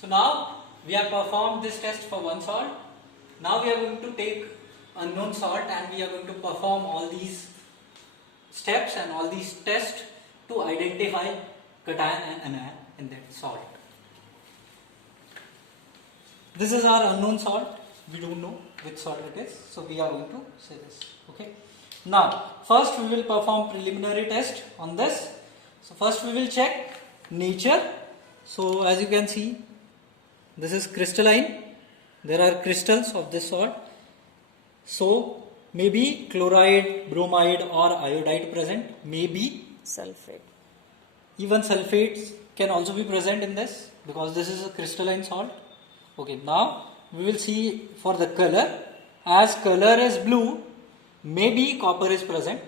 So now we have performed this test for one salt. Now we are going to take unknown salt and we are going to perform all these steps and all these tests to identify cation and anion in that salt. This is our unknown salt. We don't know which salt it is, so we are going to say this. Okay. Now, first we will perform preliminary test on this. So first we will check nature. So as you can see, this is crystalline. There are crystals of this salt. So maybe chloride, bromide or iodide present. Maybe sulfate. Even sulfates can also be present in this because this is a crystalline salt. Okay, now we will see for the color. As color is blue, maybe copper is present.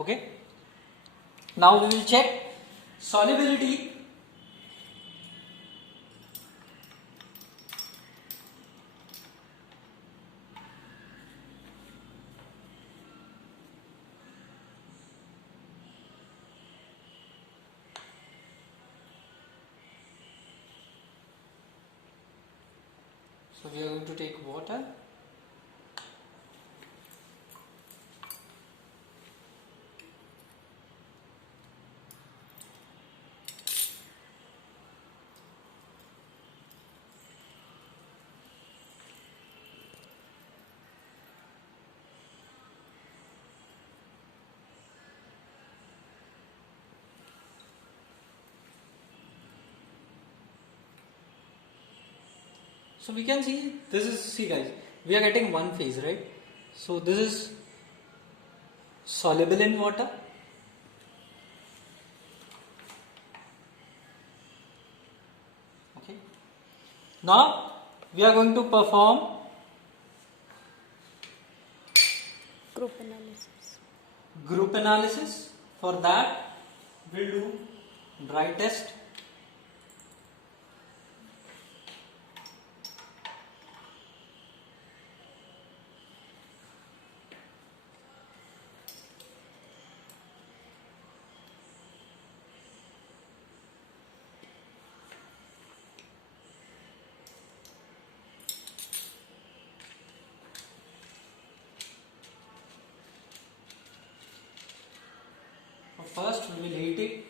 Okay. Now we will check solubility. So we are going to take water. So we can see this is, see guys, we are getting one phase, right? So this is soluble in water. Okay. Now we are going to perform Group analysis. Group analysis. For that we'll do dry test. First we will heat it.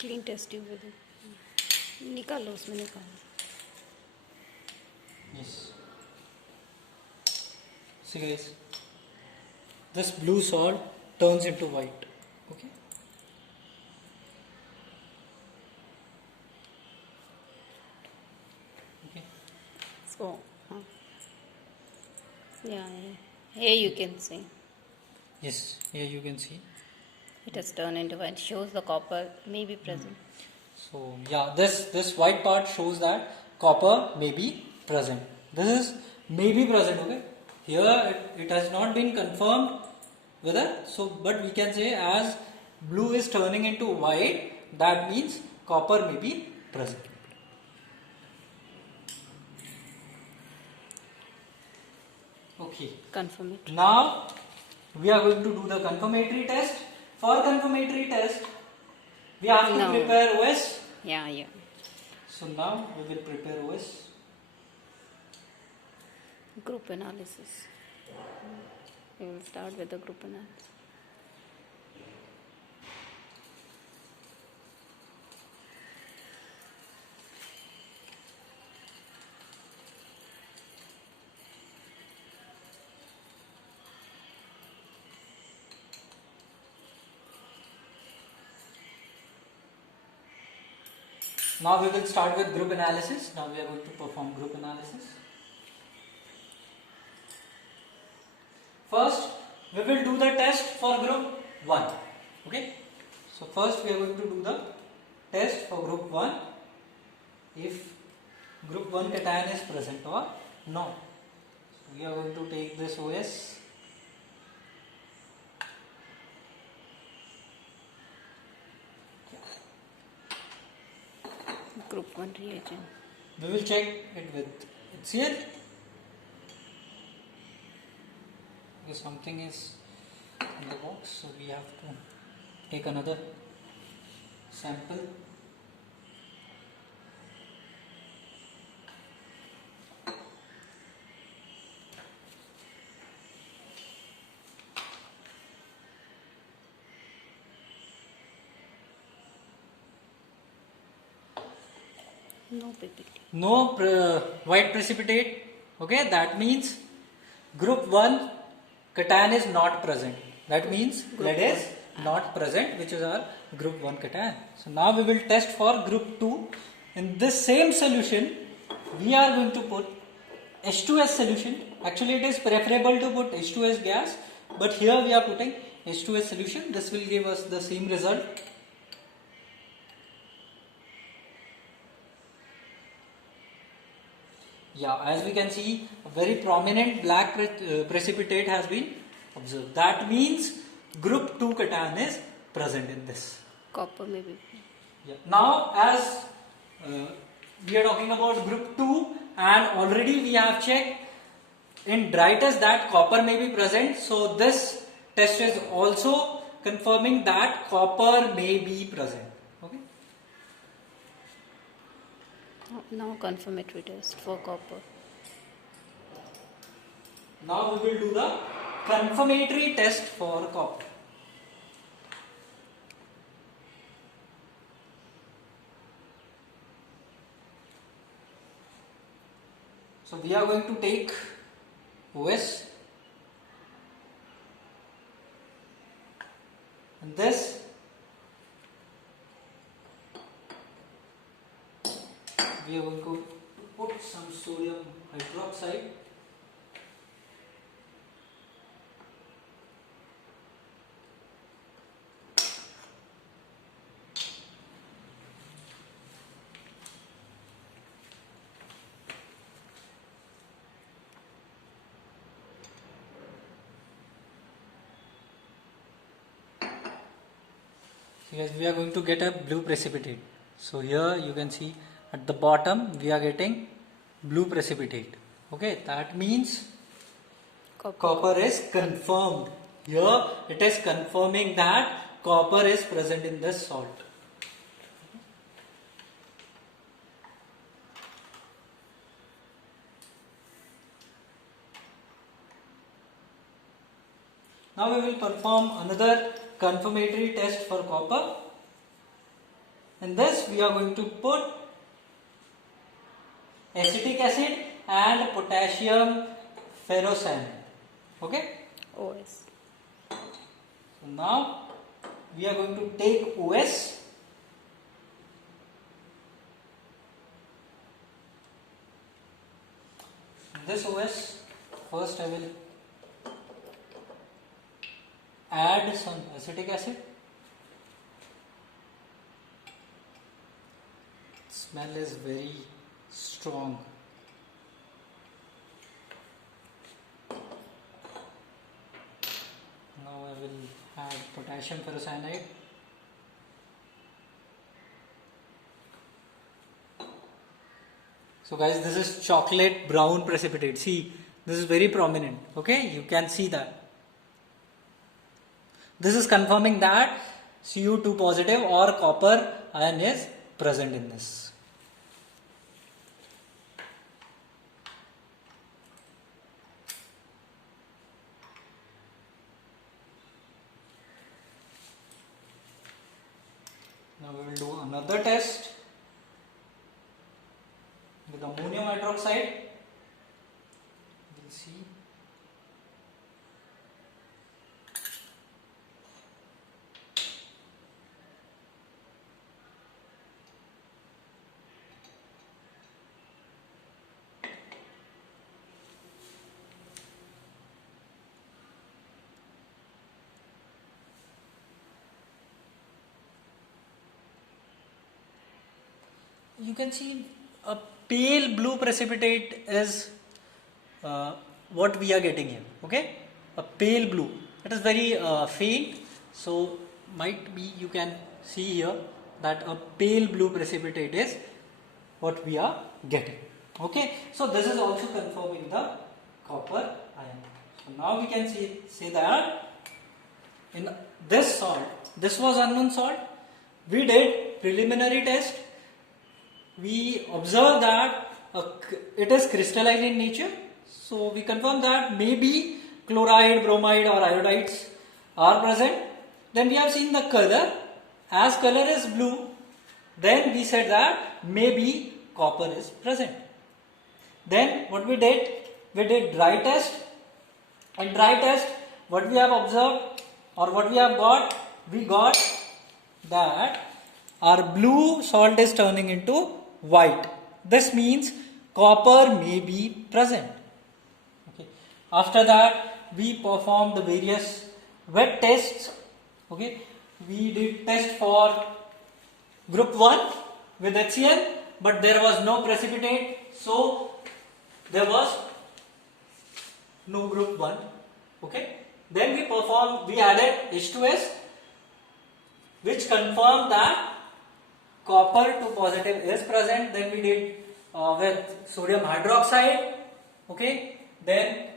Clean test tube है, निकालो उसमें निकालो. Yes. See guys, this blue salt turns into white. Okay. Okay. So, yeah, here you can see. Yes, here you can see. It has turned into white. Shows the copper may be present. So yeah, this white part shows that copper may be present. This is may be present. Okay. Here it has not been confirmed whether. So but we can say as blue is turning into white, that means copper may be present. Okay. Confirm it. Now we are going to do the confirmatory test. For confirmatory test, we have to prepare OS. Yeah. So now we will prepare OS. Group analysis. We will start with the group analysis. Now we will start with group analysis. Now we are going to perform group analysis. First, we will do the test for group 1. Okay. So first we are going to do the test for group 1 if group 1 cation is present or no. So we are going to take this OS. Group 1 reagent. We will check it with HCl. Because something is in the box, so we have to take another sample. No PPT. No white precipitate. Okay, that means group 1 cation is not present. That means lead is not present, which is our group 1 cation. So now we will test for group 2. In this same solution, we are going to put H2S solution. Actually, it is preferable to put H2S gas, but here we are putting H2S solution. This will give us the same result. Yeah, as we can see, a very prominent black precipitate has been observed. That means group 2 cation is present in this. Copper maybe. Yeah. Now, as we are talking about group 2, and already we have checked in dry test that copper may be present. So, this test is also confirming that copper may be present. Okay. Now confirmatory test for copper. Now we will do the confirmatory test for copper. So we are going to take OS and this we are going to put some sodium hydroxide. So yes, we are going to get a blue precipitate. So here you can see at the bottom we are getting blue precipitate. Okay, that means copper is confirmed. Here it is confirming that copper is present in this salt. Now we will perform another confirmatory test for copper. In this we are going to put acetic acid and potassium ferrocyanide. Okay. OS. So now we are going to take OS. This OS, first I will add some acetic acid. Smell is very strong. Now I will add potassium ferrocyanide. So guys, this is chocolate brown precipitate. See, this is very prominent. Okay, you can see that. This is confirming that Cu2 positive or copper ion is present in this. Now we will do another test with ammonium hydroxide. We'll see. you can see a pale blue precipitate is what we are getting here. Okay, a pale blue. It is very faint, so might be you can see here that a pale blue precipitate is what we are getting. Okay, so this is also confirming the copper ion. So now we can say that in this salt, this was unknown salt. We did preliminary test. We observed that it is crystalline in nature. So we confirm that maybe chloride, bromide or iodides are present. Then we have seen the color. As color is blue, then we said that maybe copper is present. Then what we did dry test. In dry test, what we have observed or what we have got, we got that our blue salt is turning into white. This means copper may be present. Okay. After that, we performed the various wet tests. Okay. We did test for group 1 with HCl, but there was no precipitate, so there was no group 1. Okay. Then we added H2S, which confirmed that copper 2 positive is present. Then we did with sodium hydroxide. Okay. Then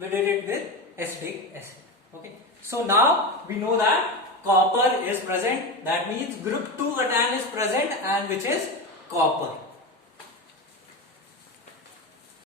we did it with acetic acid. Okay. So now we know that copper is present. That means group 2 cation is present, and which is copper.